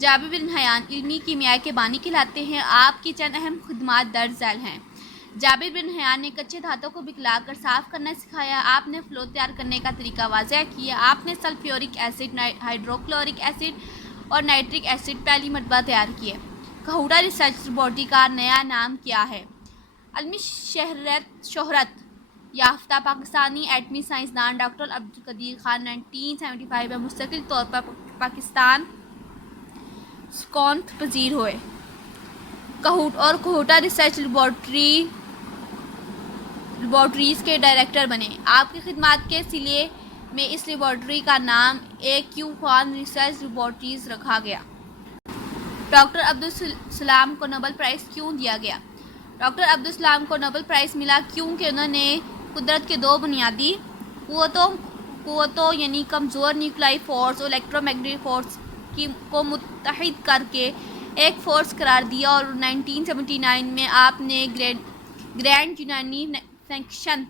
جابر بن حیان علمی کیمیا کے بانی کہلاتے ہیں۔ آپ کی چند اہم خدمات درج ذیل ہیں۔ جابر بن حیان نے کچے دھاتوں کو پگھلا کر صاف کرنا سکھایا۔ آپ نے فلور تیار کرنے کا طریقہ واضح کیا۔ آپ نے سلفیورک ایسڈ، ہائیڈروکلورک ایسڈ اور نائٹرک ایسڈ پہلی مرتبہ تیار کیے۔ کہوٹہ ریسرچ لیبارٹری کا نیا نام کیا ہے؟ عالمی شہرت یافتہ پاکستانی ایٹمی سائنسدان ڈاکٹر عبدالقدیر خان 1975 میں مستقل طور پر پاکستان سکونت پذیر ہوئے اور کہوٹہ ریسرچ لیبارٹریز کے ڈائریکٹر بنے۔ آپ کی خدمات کے صلے میں اس لیبارٹری کا نام A.Q. خان ریسرچ لیبارٹریز رکھا گیا۔ ڈاکٹر عبدالسلام کو نوبل پرائز کیوں دیا گیا؟ ڈاکٹر عبدالسلام کو نوبل پرائز ملا کیونکہ انہوں نے قدرت کے دو بنیادی قوتوں یعنی کمزور نیوکلیائی فورس اور الیکٹرو میگنیٹک فورس کو متحد کر کے ایک فورس قرار دیا، اور 1979 میں آپ نے گرینڈ یونانی فنکشن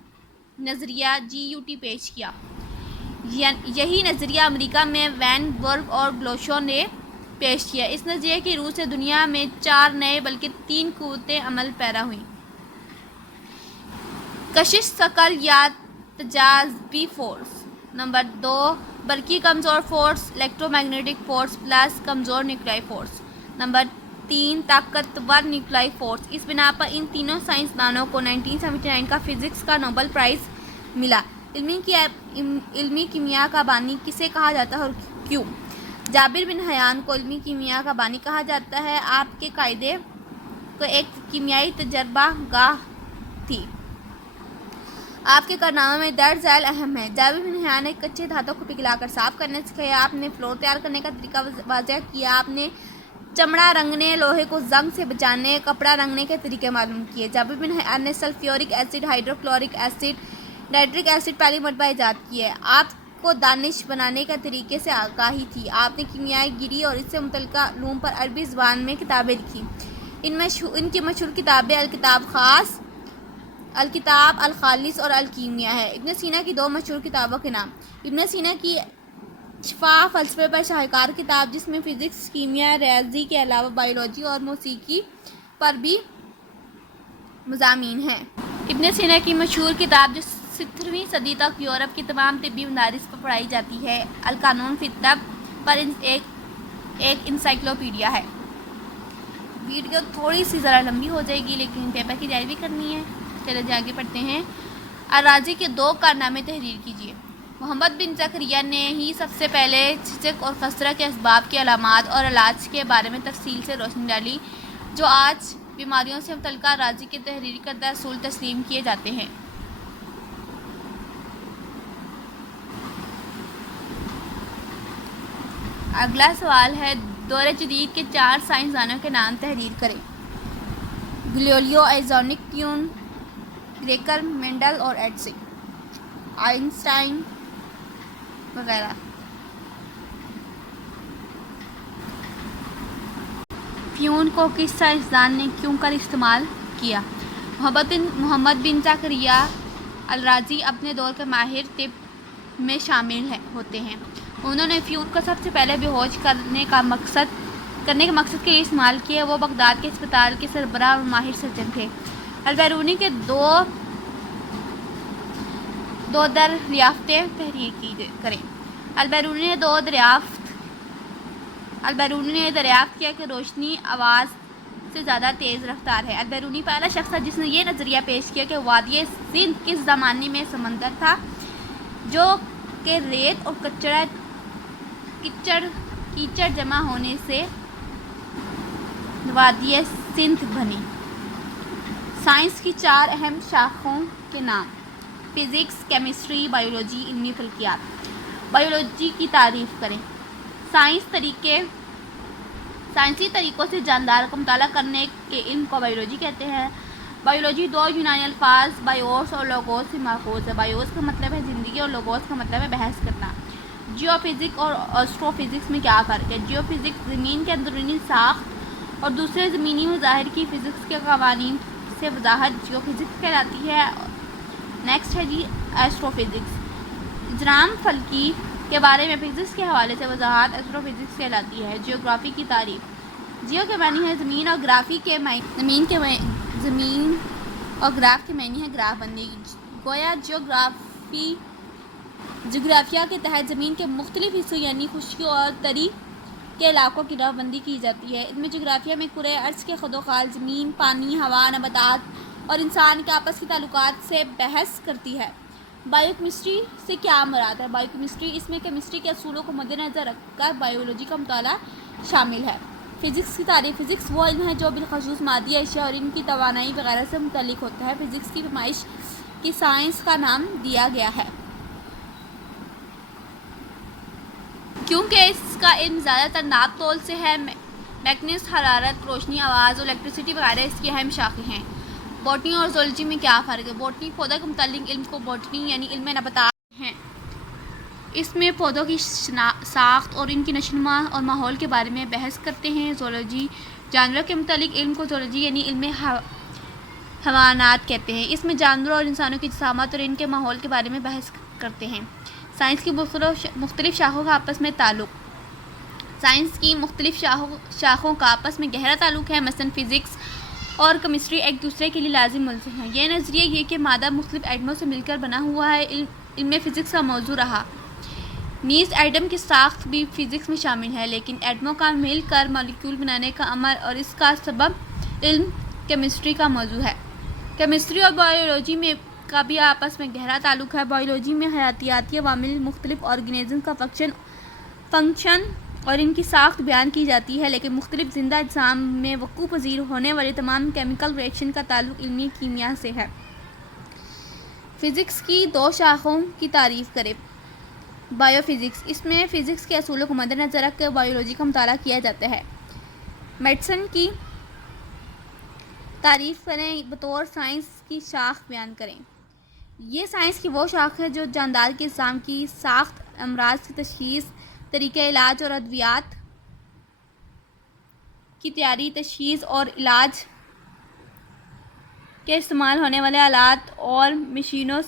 نظریہ GUT پیش کیا۔ یہی نظریہ امریکہ میں وین برگ اور گلوشو نے پیش کیا۔ اس نظریے کی روح سے دنیا میں 4 نئے بلکہ 3 قوتیں عمل پیرا ہوئیں۔ کشش ثقل یا تجاذبی فورس۔ نمبر 2 برقی کمزور force, electro magnetic force plus کمزور نیوکلیائی فورس۔ نمبر 3 طاقتور نیوکلیائی فورس۔ اس بنا پر ان تینوں سائنسدانوں کو 1979 کا فزکس کا نوبل پرائز ملا۔ علمی کیمیا کا بانی کسے کہا جاتا ہے اور کیوں؟ جابر بن حیان کو علمی کیمیا کا بانی کہا جاتا ہے۔ آپ کے قاعدے کو ایک کیمیائی تجربہ گاہ تھی۔ آپ کے کارناموں میں درج ذیل اہم ہیں۔ جابر بن حیان نے کچے دھاتوں کو پگھلا کر صاف کرنا سکھایا۔ آپ نے فلور تیار کرنے کا طریقہ واضح کیا۔ آپ نے چمڑا رنگنے، لوہے کو زنگ سے بچانے، کپڑا رنگنے کے طریقے معلوم کیے۔ جابر بن حیان نے sulphuric acid, hydrochloric acid, nitric acid پہلی مرتبہ ایجاد کیے۔ آپ کو دانش بنانے کے طریقے سے آگاہی تھی۔ آپ نے کیمیائی گیری اور اس سے متعلقہ علوم پر عربی زبان میں کتابیں لکھی۔ ان کی مشہور کتابیں الکتاب الخالص اور الکیمیا ہے۔ ابن سینا کی 2 مشہور کتابوں کے نام۔ ابن سینا کی شفا فلسفے پر شاہکار کتاب، جس میں فزکس، کیمیا، ریاضی کے علاوہ بائیولوجی اور موسیقی پر بھی مضامین ہیں۔ ابن سینا کی مشہور کتاب جو 17ویں صدی تک یورپ کی تمام طبی مدارس پر پڑھائی جاتی ہے، القانون فی الطب پر ایک انسائکلوپیڈیا ہے۔ ویڈیو تھوڑی سی ذرا لمبی ہو جائے گی، لیکن پیپر کی تیاری بھی کرنی ہے۔ چلے جا کے پڑھتے ہیں۔ الرازی کے 2 کارنامے تحریر کیجیے۔ محمد بن زکریا نے ہی سب سے پہلے چھچک اور خسرہ کے اسباب کی علامات اور علاج کے بارے میں تفصیل سے روشنی ڈالی، جو آج بیماریوں سے متعلقہ الرازی کے تحریر کردہ اصول تسلیم کیے جاتے ہیں۔ اگلا سوال ہے، دور جدید کے 4 سائنسدانوں کے نام تحریر کریں۔ Galileo, Isaac Newton, Gregor, Mendel اور ایڈسن، آئنسٹائن وغیرہ۔ فیون کو کس سائنسدان نے کیوں کر استعمال کیا؟ محمد بن زکریا الرازی اپنے دور کے ماہر طب میں شامل ہوتے ہیں۔ انہوں نے فیون کو سب سے پہلے بے ہوش کرنے کے مقصد کے لیے استعمال کیا۔ وہ بغداد کے اسپتال کے سربراہ اور ماہر سرجن تھے۔ البیرونی کے دو دریافتیں تحریر کریں۔ البیرونی نے دریافت کیا کہ روشنی آواز سے زیادہ تیز رفتار ہے۔ البیرونی پہلا شخص تھا جس نے یہ نظریہ پیش کیا کہ وادی سندھ کس زمانے میں سمندر تھا، جو کہ ریت اور کیچڑ جمع ہونے سے وادی سندھ بنی۔ سائنس کی 4 اہم شاخوں کے نام۔ فزکس، کیمسٹری، بائیولوجی، علمی فلکیات۔ بائیولوجی کی تعریف کریں۔ سائنسی طریقوں سے جاندار کا مطالعہ کرنے کے علم کو بائیولوجی کہتے ہیں۔ بائیولوجی 2 یونانی الفاظ بائیوس اور لوگوس سے ماخوذ ہے۔ بائیوس کا مطلب ہے زندگی اور لوگوس کا مطلب ہے بحث کرنا۔ جیو فزکس اور ایسٹرو فزکس میں کیا فرق ہے؟ جیو فزکس زمین کے اندرونی ساخت اور دوسرے زمینی مظاہر کی فزکس کے قوانین سے وضاحت جیو فزکس کہلاتی ہے۔ نیکسٹ ہے ایسٹرو فزکس۔ اجرام فلکی کے بارے میں فزکس کے حوالے سے وضاحت ایسٹرو فزکس کہلاتی ہے۔ جیوگرافی کی تعریف۔ جیو کے معنی ہے زمین اور گرافی کے زمین اور گراف کے معنی ہے گراف بندی۔ گویا جغرافیہ کے تحت زمین کے مختلف حصوں یعنی خشکی اور تری کے علاقوں کی رف بندی کی جاتی ہے۔ علم جغرافیہ میں کرۂ ارض کے خود و خال، زمین، پانی، ہوا، نباتات اور انسان کے آپس کے تعلقات سے بحث کرتی ہے۔ بائیو کیمسٹری سے کیا مراد ہے؟ بائیو کیمسٹری، اس میں کیمسٹری کے اصولوں کو مد نظر رکھ کر بائیولوجی کا مطالعہ شامل ہے۔ فزکس کی تعریف۔ فزکس وہ علم ہے جو بالخصوص مادی اشیاء اور ان کی توانائی وغیرہ سے متعلق ہوتا ہے۔ فزکس کی پیمائش کی سائنس کا نام دیا گیا ہے کیونکہ اس کا علم زیادہ تر ناپ تول سے ہے۔ میکانکس، حرارت، روشنی، آواز اور الیکٹریسٹی وغیرہ اس کی اہم شاخیں ہیں۔ بوٹنی اور زولوجی میں کیا فرق ہے؟ بوٹنی پودوں کے متعلق علم کو بوٹنی یعنی علم نباتات ہیں۔ اس میں پودوں کی ساخت اور ان کی نشوونما اور ماحول کے بارے میں بحث کرتے ہیں۔ زولوجی جانوروں کے متعلق علم کو زولوجی یعنی علم حیوانات کہتے ہیں۔ اس میں جانوروں اور انسانوں کی جسامت اور ان کے ماحول کے بارے میں بحث کرتے ہیں۔ سائنس کی مختلف شاخوں کا آپس میں تعلق۔ سائنس کی مختلف شاخوں کا آپس میں گہرا تعلق ہے، مثلاً فزکس اور کیمسٹری ایک دوسرے کے لیے لازم ملزم ہیں۔ یہ نظریہ یہ کہ مادہ مختلف ایٹموں سے مل کر بنا ہوا ہے علم فزکس کا موضوع رہا۔ نیز ایٹم کی ساخت بھی فزکس میں شامل ہے، لیکن ایٹموں کا مل کر مالیکیول بنانے کا عمل اور اس کا سبب علم کیمسٹری کا موضوع ہے۔ کیمسٹری اور بائیولوجی میں کا بھی آپس میں گہرا تعلق ہے۔ بائیولوجی میں حیاتیاتی عوامل، مختلف آرگنیزم کا فنکشن اور ان کی ساخت بیان کی جاتی ہے، لیکن مختلف زندہ اجسام میں وقوع پذیر ہونے والے تمام کیمیکل ری ایکشن کا تعلق علمی کیمیا سے ہے۔ فزکس کی دو شاخوں کی تعریف کریں۔ بائیو فزکس، اس میں فزکس کے اصولوں کو مد نظر رکھ کر بائیولوجی کا مطالعہ کیا جاتا ہے۔ میڈیسن کی تعریف کریں۔ بطور سائنس کی شاخ بیان کریں۔ یہ سائنس کی وہ شاخ ہے جو جاندار کے اجسام کی ساخت، امراض کی تشخیص، طریقہ علاج اور ادویات کی تیاری، تشخیص اور علاج کے استعمال ہونے والے آلات اور مشینوں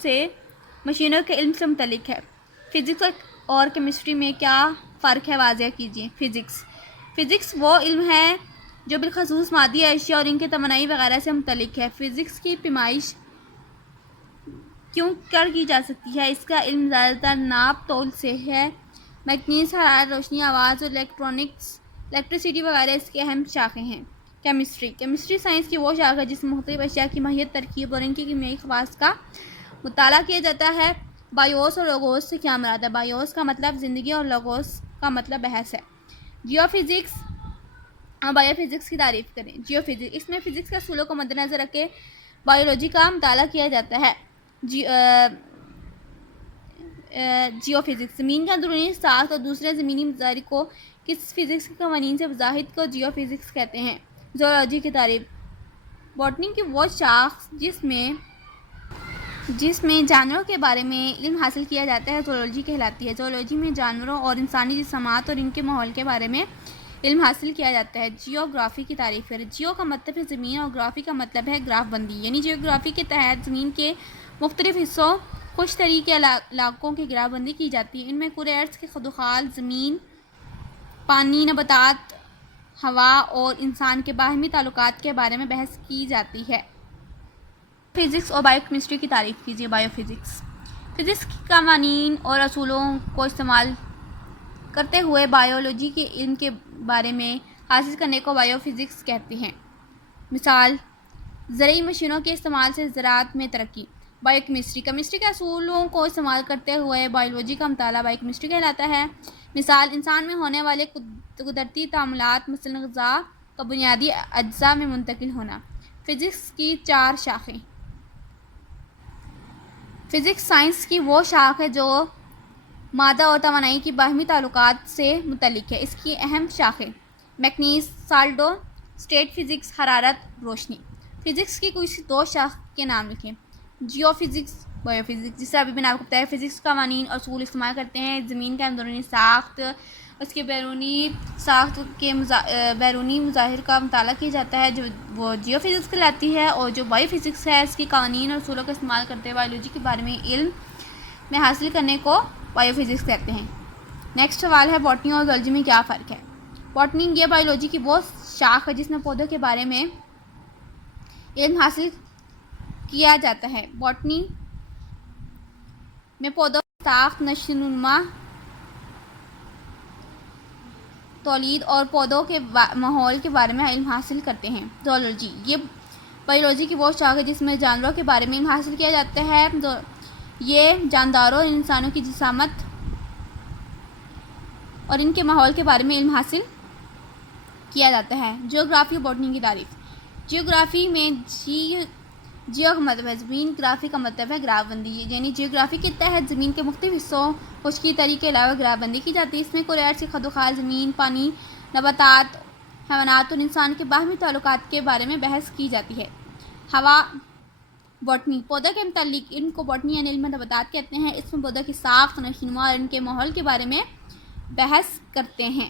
کے علم سے متعلق ہے۔ فزکس اور کیمسٹری میں کیا فرق ہے واضح کیجیے۔ فزکس وہ علم ہے جو بالخصوص مادی اشیاء اور ان کے توانائی وغیرہ سے متعلق ہے۔ فزکس کی پیمائش کیوں کی جا سکتی ہے؟ اس کا علم زیادہ تر ناپ تول سے ہے۔ میکانکس، حرارت، روشنی، آواز اور الیکٹریسٹی وغیرہ اس کی اہم شاخیں ہیں۔ کیمسٹری سائنس کی وہ شاخ ہے جس میں مختلف اشیاء کی ماہیت، ترکیب اور ان کی کیمیائی خواص کا مطالعہ کیا جاتا ہے۔ بائیوس اور لوگوس سے کیا مراد ہے؟ بائیوس کا مطلب زندگی اور لوگوس کا مطلب بحث ہے۔ جیو فزکس اور بائیو فزکس کی تعریف کریں۔ جیو فزکس، اس میں فزکس کے اصولوں کو مد نظر رکھ کے بائیولوجی کا مطالعہ کیا جاتا ہے۔ جیو فزکس، زمین کا اندرونی ساخت اور دوسرے زمینی مظاہر کو کس فزکس کے قوانین سے وضاحت کو جیو فزکس کہتے ہیں۔ زولوجی کی تعریف۔ بوٹنی کی وہ شاخ جس میں جانوروں کے بارے میں علم حاصل کیا جاتا ہے زولوجی کہلاتی ہے۔ زولوجی میں جانوروں اور انسانی جسامات اور ان کے ماحول کے بارے میں علم حاصل کیا جاتا ہے۔ جیوگرافی کی تعریف کریں۔ جیو کا مطلب ہے زمین اور گرافی کا مطلب ہے گراف بندی، یعنی جیوگرافی کے تحت زمین کے مختلف حصوں، خشک تری کے علاقوں کی گراف بندی کی جاتی ہے۔ ان میں کرۂ ارض کے خود و خال، زمین، پانی، نباتات، ہوا اور انسان کے باہمی تعلقات کے بارے میں بحث کی جاتی ہے۔ فزکس اور بائیو کیمسٹری کی تعریف کیجیے۔ بائیو فزکس، فزکس کے قوانین اور اصولوں کو استعمال کرتے ہوئے بائیولوجی کے علم کے بارے میں حاصل کرنے کو بائیو فزکس کہتے ہیں۔ مثال، زرعی مشینوں کے استعمال سے زراعت میں ترقی۔ بائیو کیمسٹری، کیمسٹری کے اصولوں کو استعمال کرتے ہوئے بائیولوجی کا مطالعہ بائیو کیمسٹری کہلاتا ہے۔ مثال، انسان میں ہونے والے قدرتی تعاملات، مثلاً غذا کا بنیادی اجزاء میں منتقل ہونا۔ فزکس کی چار شاخیں۔ فزکس سائنس کی وہ شاخ ہے جو مادہ اور توانائی کی باہمی تعلقات سے متعلق ہے۔ اس کی اہم شاخیں: میکانکس، سالڈو اسٹیٹ فزکس، حرارت، روشنی۔ فزکس کی کچھ دو شاخ کے نام لکھیں۔ جیو فزکس، بائیو فزکس، جس سے ابھی میں نے آپ کو بتایا فزکس قوانین اور اصول استعمال کرتے ہیں زمین کے اندرونی ساخت، اس کے بیرونی ساخت کے بیرونی مظاہر کا مطالعہ کیا جاتا ہے، جو وہ جیو فزکس کہلاتی ہے، اور جو بائیو فزکس ہے اس کی قوانین اور اصولوں کا استعمال کرتے ہوئے بایولوجی کے بارے میں علم میں حاصل کرنے کو بائیو فزکس کہتے ہیں۔ نیکسٹ سوال ہے باٹنی اور زوالوجی میں کیا فرق ہے؟ باٹنی یہ بایولوجی کی وہ شاخ ہے جس میں پودوں کے بارے میں علم حاصل کیا جاتا ہے۔ باٹنی میں پودوں کی ساخت، نشو و نما، تولید اور پودوں کے ماحول کے بارے میں علم حاصل کرتے ہیں۔ زوالوجی یہ بایولوجی کی وہ شاخ ہے جس میں جانوروں کے بارے میں علم حاصل کیا جاتا ہے۔ یہ جانداروں اور انسانوں کی جسامت اور ان کے ماحول کے بارے میں علم حاصل کیا جاتا ہے۔ جیوگرافی اور باٹنی کی تعریف۔ جیوگرافی میں جیو کا مطلب ہے زمین، گرافی کا مطلب ہے گراف بندی، یعنی جیوگرافی کے تحت زمین کے مختلف حصوں خشکی طریقے کے علاوہ گراف بندی کی جاتی ہے۔ اس میں کوریات سے خد و خال زمین، پانی، نباتات، حیوانات اور انسان کے باہمی تعلقات کے بارے میں بحث کی جاتی ہے۔ ہوا باٹنی پودوں کے متعلق علم کو باٹنی یعنی علم نباتات کہتے ہیں۔ اس میں پودوں کی ساخت، نشو و نما اور ان کے ماحول کے بارے میں بحث کرتے ہیں۔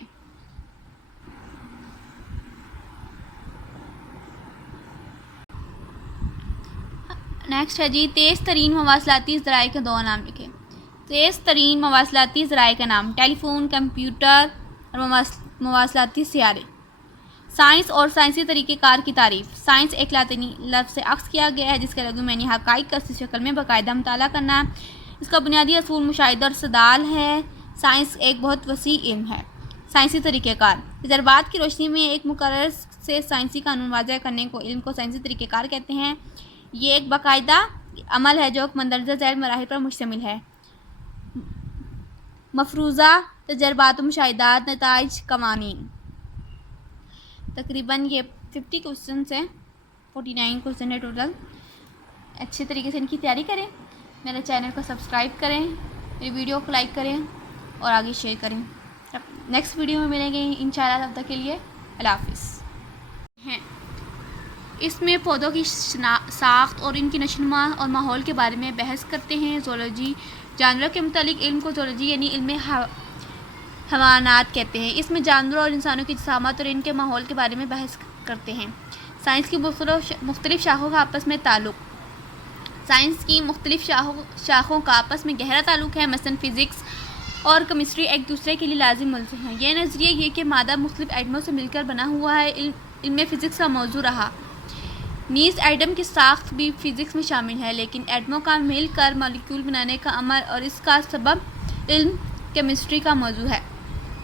نیکسٹ ہے جی تیز ترین مواصلاتی ذرائع کے دو نام لکھیں۔ تیز ترین مواصلاتی ذرائع کا نام: ٹیلی فون، کمپیوٹر اور مواصلاتی سیارے۔ سائنس اور سائنسی طریقہ کار کی تعریف۔ سائنس ایک لاطینی لفظ سے اخذ کیا گیا ہے جس کا لغوی معنی حقائق کا اصلی شکل میں باقاعدہ مطالعہ کرنا ہے۔ اس کا بنیادی اصول مشاہدہ اور استدلال ہے۔ سائنس ایک بہت وسیع علم ہے۔ سائنسی طریقہ کار تجربات کی روشنی میں ایک مقرر سے سائنسی قانون واضح کرنے کو علم کو سائنسی طریقہ کار کہتے ہیں۔ یہ ایک باقاعدہ عمل ہے جو مندرجہ ذیل مراحل پر مشتمل ہے: مفروضہ، تجربات و مشاہدات، نتائج، قوانین۔ تقریباً یہ 50 کوسچنس ہیں، 49 کوسچن ہے ٹوٹل۔ اچھے طریقے سے ان کی تیاری کریں، میرے چینل کو سبسکرائب کریں، میری ویڈیو کو لائک کریں اور آگے شیئر کریں۔ نیکسٹ ویڈیو میں ملیں گے انشاءاللہ، تب تک کے لیے اللہ حافظ۔ اس میں پودوں کی ساخت اور ان کی نشو و نما اور ماحول کے بارے میں بحث کرتے ہیں۔ زوالوجی جانوروں کے متعلق علم کو زوالوجی یعنی علم حیوانات کہتے ہیں۔ اس میں جانوروں اور انسانوں کی جسامت اور ان کے ماحول کے بارے میں بحث کرتے ہیں۔ سائنس کی مختلف شاخوں کا آپس میں تعلق۔ سائنس کی مختلف شاخوں کا آپس میں گہرا تعلق ہے، مثلاً فزکس اور کیمسٹری ایک دوسرے کے لیے لازم ملزم ہیں۔ یہ نظریہ یہ کہ مادہ مختلف ایٹموں سے مل کر بنا ہوا ہے علم فزکس کا موضوع رہا۔ نیز ایٹم کی ساخت بھی فزکس میں شامل ہے، لیکن ایٹموں کا مل کر مالیکیول بنانے کا عمل اور اس کا سبب علم کیمسٹری کا موضوع ہے۔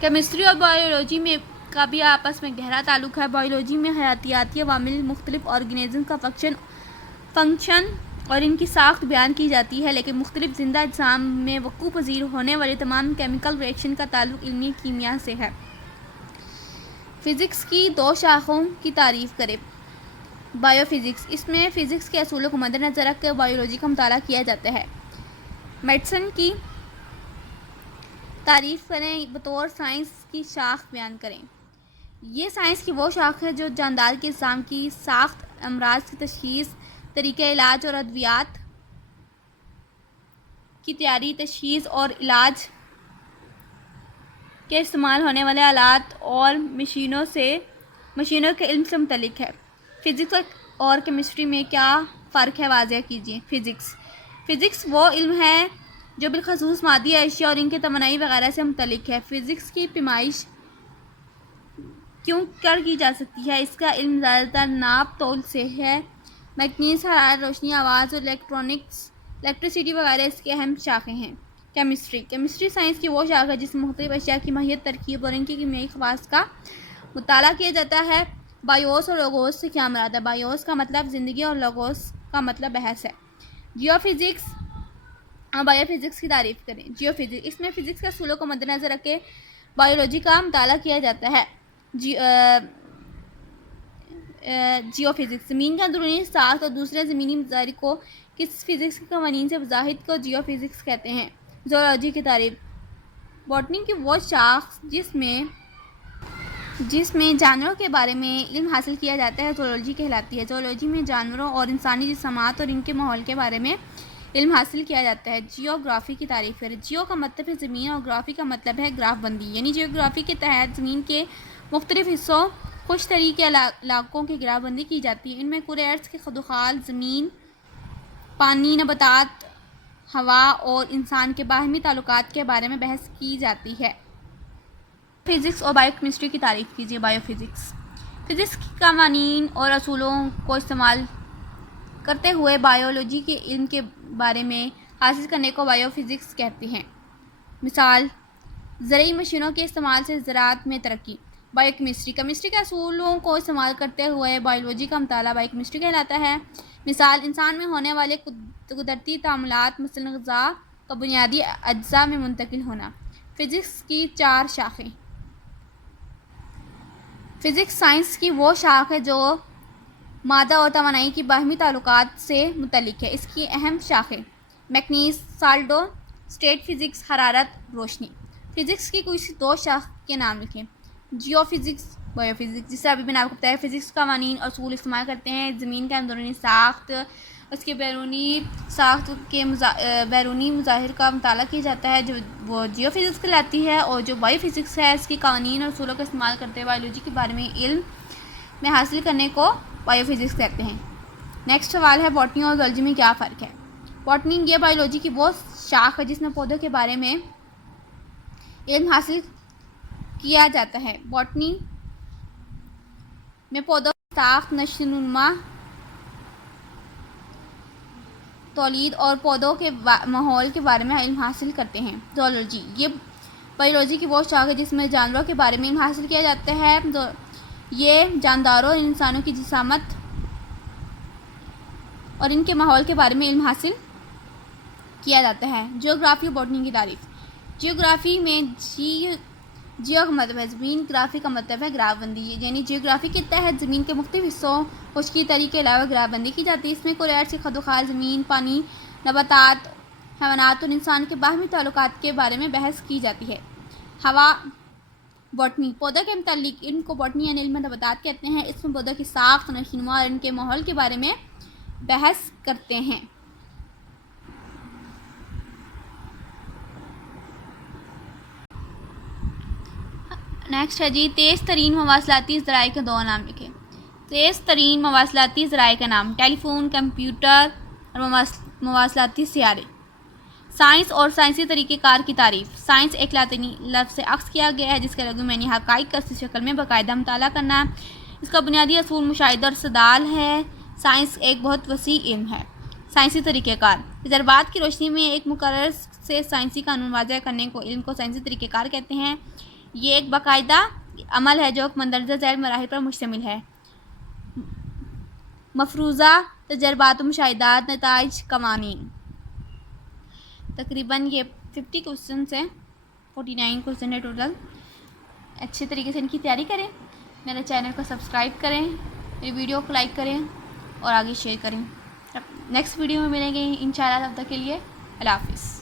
کیمسٹری اور بایولوجی میں کا بھی آپس میں گہرا تعلق ہے۔ بایولوجی میں حیاتیاتی عوامل، مختلف آرگینزم کا فنکشن اور ان کی ساخت بیان کی جاتی ہے، لیکن مختلف زندہ اجسام میں وقوع پذیر ہونے والے تمام کیمیکل ری ایکشن کا تعلق علمی کیمیا سے ہے۔ فزکس کی دو شاخوں کی تعریف کریں۔ بایو فزکس اس میں فزکس کے اصولوں کو مد نظر رکھ کر بایولوجی کا مطالعہ کیا جاتا ہے۔ میڈیسن کی تعریف کریں، بطور سائنس کی شاخ بیان کریں۔ یہ سائنس کی وہ شاخ ہے جو جاندار کے اجسام کی ساخت، امراض کی تشخیص، طریقہ علاج اور ادویات کی تیاری، تشخیص اور علاج کے استعمال ہونے والے آلات اور مشینوں کے علم سے متعلق ہے۔ فزکس اور کیمسٹری میں کیا فرق ہے واضح کیجیے۔ فزکس وہ علم ہے جو بالخصوص مادی اشیاء اور ان کے توانائی وغیرہ سے متعلق ہے۔ فزکس کی پیمائش کیوں کی جا سکتی ہے؟ اس کا علم زیادہ تر ناپ تول سے ہے۔ میکنیزم، حرارت، روشنی، آواز اور الیکٹریسٹی وغیرہ اس کے اہم شاخیں ہیں۔ کیمسٹری سائنس کی وہ شاخ ہے جس میں مختلف اشیاء کی ماہیت، ترکیب اور ان کی کیمیائی خواص کا مطالعہ کیا جاتا ہے۔ بائیوس اور لوگوس سے کیا مراد ہے؟ بائیوس کا مطلب زندگی اور لوگوس کا مطلب بحث ہے۔ جیو فزکس اور بایو فزکس کی تعریف کریں۔ جیو فزکس اس میں فزکس کے اصولوں کو مد نظر رکھ کے بایولوجی کا مطالعہ کیا جاتا ہے۔ جیو فزکس زمین کے اندرونی ساخت اور دوسرے زمینی مظاہر کو کس فزکس کے قوانین سے وضاحت کو جیو فزکس کہتے ہیں۔ زوالوجی کی تعریف۔ باٹنی کی وہ شاخ جس میں جانوروں کے بارے میں علم حاصل کیا جاتا ہے زوالوجی کہلاتی ہے۔ زوالوجی میں جانوروں اور انسانی جسامات اور ان کے ماحول کے بارے میں علم حاصل کیا جاتا ہے۔ جیوگرافی کی تعریف کریں۔ جیو کا مطلب ہے زمین اور گرافی کا مطلب ہے گراف بندی، یعنی جیوگرافی کے تحت زمین کے مختلف حصوں خشک طریقے علاقوں کی گراف بندی کی جاتی ہے۔ ان میں کرۂ ارض کے خد و خال، زمین، پانی، نباتات، ہوا اور انسان کے باہمی تعلقات کے بارے میں بحث کی جاتی ہے۔ فزکس اور بایو کیمسٹری کی تعریف کیجیے. بایو فزکس فزکس کے قوانین اور اصولوں کو استعمال کرتے ہوئے بایولوجی کے علم کے بارے میں حاصل کرنے کو بایو فزکس کہتے ہیں. مثال زرعی مشینوں کے استعمال سے زراعت میں ترقی. بایو کیمسٹری کیمسٹری کے اصولوں کو استعمال کرتے ہوئے بایولوجی کا مطالعہ بایو کیمسٹری کہلاتا ہے. مثال انسان میں ہونے والے قدرتی تعاملات مثلاً غذا کا بنیادی اجزاء میں منتقل ہونا. فزکس کی 4 شاخیں. فزکس سائنس کی وہ شاخ ہے جو مادہ اور توانائی کی باہمی تعلقات سے متعلق ہے. اس کی اہم شاخیں میکانکس، سالڈو اسٹیٹ فزکس، حرارت، روشنی. فزکس کی کچھ 2 شاخ کے نام لکھیں. Geophysics, biophysics. جس سے ابھی میں نے آپ کو بتایا فزکس قوانین اور اصول استعمال کرتے ہیں. زمین کے اندرونی ساخت، اس کے بیرونی ساخت کے بیرونی مظاہر کا مطالعہ کیا جاتا ہے جو وہ جیو فزکس کہلاتی ہے. اور جو بایو فزکس ہے اس کی قوانین اور اصولوں کا استعمال کرتے ہوئے بایولوجی کے بارے میں علم میں حاصل کرنے کو بایو فزکس کہتے ہیں. نیکسٹ سوال ہے باٹنی اور زوالوجی میں کیا فرق ہے. باٹنی یہ بایولوجی کی وہ شاخ ہے جس میں پودوں کے بارے میں علم حاصل کیا جاتا ہے. باٹنی میں پودوں کی ساخت، نشو و نما، تولید اور پودوں کے ماحول کے بارے میں علم حاصل کرتے ہیں. زوالوجی یہ بایولوجی کی وہ شاخ ہے جس میں جانوروں کے بارے میں علم حاصل کیا جاتا ہے. یہ جانداروں اور انسانوں کی جسامت اور ان کے ماحول کے بارے میں علم حاصل کیا جاتا ہے. جیوگرافی اور باٹنی کی تعریف. جیوگرافی میں جیو کا مطلب ہے زمین، گرافی کا مطلب ہے گراف بندی. یعنی جیوگرافی کے تحت زمین کے مختلف حصوں خشکی تری کے علاوہ گراف بندی کی جاتی ہے. اس میں کلوئڈز کی خد و خال، زمین، پانی، نباتات، حیوانات اور انسان کے باہمی تعلقات کے بارے میں بحث کی جاتی ہے. ہوا باٹنی پودوں کے متعلق علم کو باٹنی یعنی علم نباتات کہتے ہیں. اس میں پودوں کی ساخت، نشو و نما اور ان کے ماحول کے بارے میں بحث کرتے ہیں. نیکسٹ ہے جی تیز ترین مواصلاتی ذرائع کے 2 نام لکھیں. تیز ترین مواصلاتی ذرائع کا نام ٹیلی فون، کمپیوٹر اور مواصلاتی سیارے. سائنس اور سائنسی طریقہ کار کی تعریف. سائنس ایک لاطینی لفظ سے اخذ کیا گیا ہے جس کا لغوی معنی حقائق کا اصلی شکل میں باقاعدہ مطالعہ کرنا. اس کا بنیادی اصول مشاہدہ اور استدلال ہے. سائنس ایک بہت وسیع علم ہے. سائنسی طریقہ کار تجربات کی روشنی میں ایک مقرر سے سائنسی قانون واضح کرنے کو علم کو سائنسی طریقہ کار کہتے ہیں. یہ ایک باقاعدہ عمل ہے جو مندرجہ ذیل مراحل پر مشتمل ہے. مفروضہ تجربات و مشاہدات، نتائج، قوانین. تقریباً یہ 50 کوسچنس ہیں، 49 کوسچن ہے ٹوٹل. اچھے طریقے سے ان کی تیاری کریں. میرے چینل کو سبسکرائب کریں، میری ویڈیو کو لائک کریں اور آگے شیئر کریں. نیکسٹ ویڈیو میں ملیں گے انشاءاللہ. تب تک کے لیے اللہ حافظ.